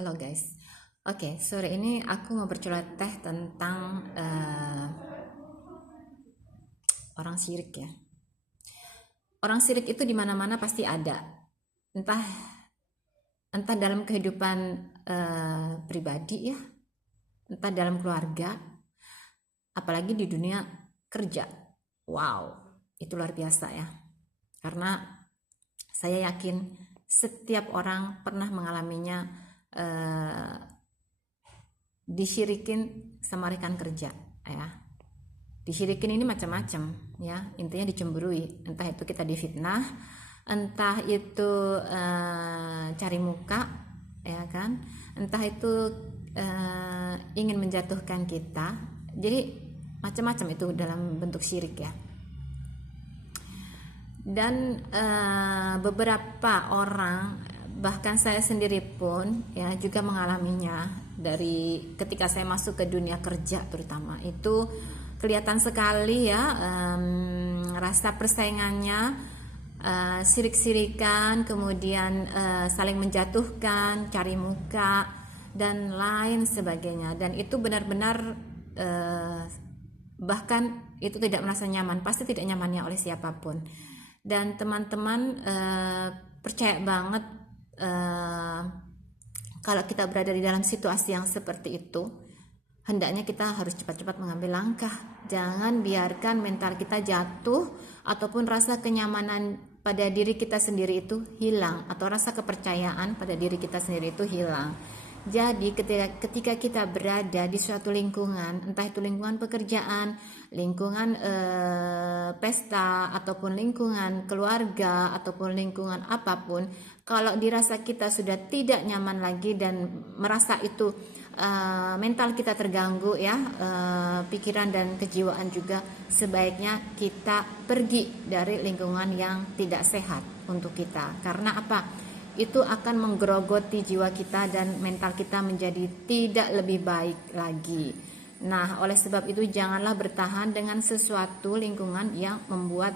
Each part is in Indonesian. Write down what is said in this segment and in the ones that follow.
Halo guys. Oke, sore ini aku mau berceloteh tentang orang sirik ya. Orang sirik itu di mana-mana pasti ada. Entah entah dalam kehidupan pribadi ya, entah dalam keluarga, apalagi di dunia kerja. Wow, itu luar biasa ya. Karena saya yakin setiap orang pernah mengalaminya, eh, disyirikin sama rekan kerja ya. Disyirikin ini macam-macam ya, intinya dicemburui, entah itu kita difitnah, entah itu cari muka ya kan, entah itu ingin menjatuhkan kita. Jadi macam-macam itu dalam bentuk syirik ya. Dan beberapa orang, bahkan saya sendiri pun ya juga mengalaminya. Dari ketika saya masuk ke dunia kerja terutama itu kelihatan sekali ya, rasa persaingannya, sirik-sirikan, kemudian saling menjatuhkan, cari muka dan lain sebagainya. Dan itu benar-benar bahkan itu tidak merasa nyaman, pasti tidak nyamannya oleh siapapun. Dan teman-teman percaya banget, kalau kita berada di dalam situasi yang seperti itu, hendaknya kita harus cepat-cepat mengambil langkah. Jangan biarkan mental kita jatuh ataupun rasa kenyamanan pada diri kita sendiri itu hilang, atau rasa kepercayaan pada diri kita sendiri itu hilang. Jadi ketika kita berada di suatu lingkungan, entah itu lingkungan pekerjaan, lingkungan pesta, ataupun lingkungan keluarga, ataupun lingkungan apapun, kalau dirasa kita sudah tidak nyaman lagi dan merasa itu mental kita terganggu ya, pikiran dan kejiwaan juga, sebaiknya kita pergi dari lingkungan yang tidak sehat untuk kita. Karena apa? Itu akan menggerogoti jiwa kita dan mental kita menjadi tidak lebih baik lagi. Nah, oleh sebab itu janganlah bertahan dengan sesuatu lingkungan yang membuat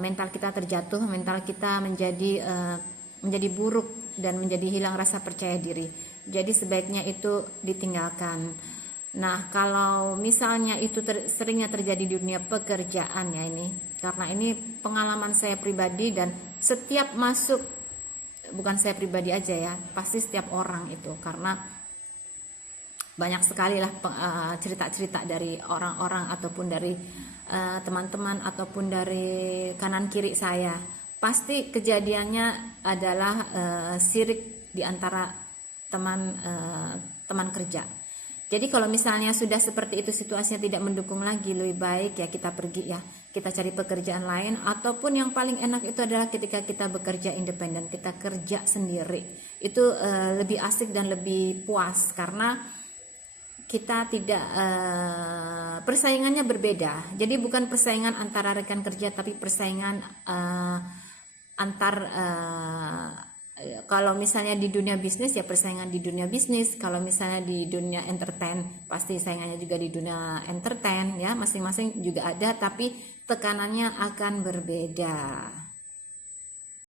mental kita terjatuh, mental kita menjadi buruk dan menjadi hilang rasa percaya diri. Jadi sebaiknya itu ditinggalkan. Nah, kalau misalnya itu seringnya terjadi di dunia pekerjaan ya, ini karena ini pengalaman saya pribadi, dan setiap masuk, bukan saya pribadi aja ya, pasti setiap orang itu, karena banyak sekali lah cerita-cerita dari orang-orang ataupun dari teman-teman ataupun dari kanan kiri saya. Pasti kejadiannya adalah sirik di antara teman kerja. Jadi kalau misalnya sudah seperti itu, situasinya tidak mendukung lagi, lebih baik ya kita pergi ya, kita cari pekerjaan lain. Ataupun yang paling enak itu adalah ketika kita bekerja independen, kita kerja sendiri. Itu lebih asik dan lebih puas, karena kita tidak, persaingannya berbeda. Jadi bukan persaingan antara rekan kerja, tapi persaingan antar, kalau misalnya di dunia bisnis ya persaingan di dunia bisnis, kalau misalnya di dunia entertain pasti saingannya juga di dunia entertain ya, masing-masing juga ada, tapi tekanannya akan berbeda.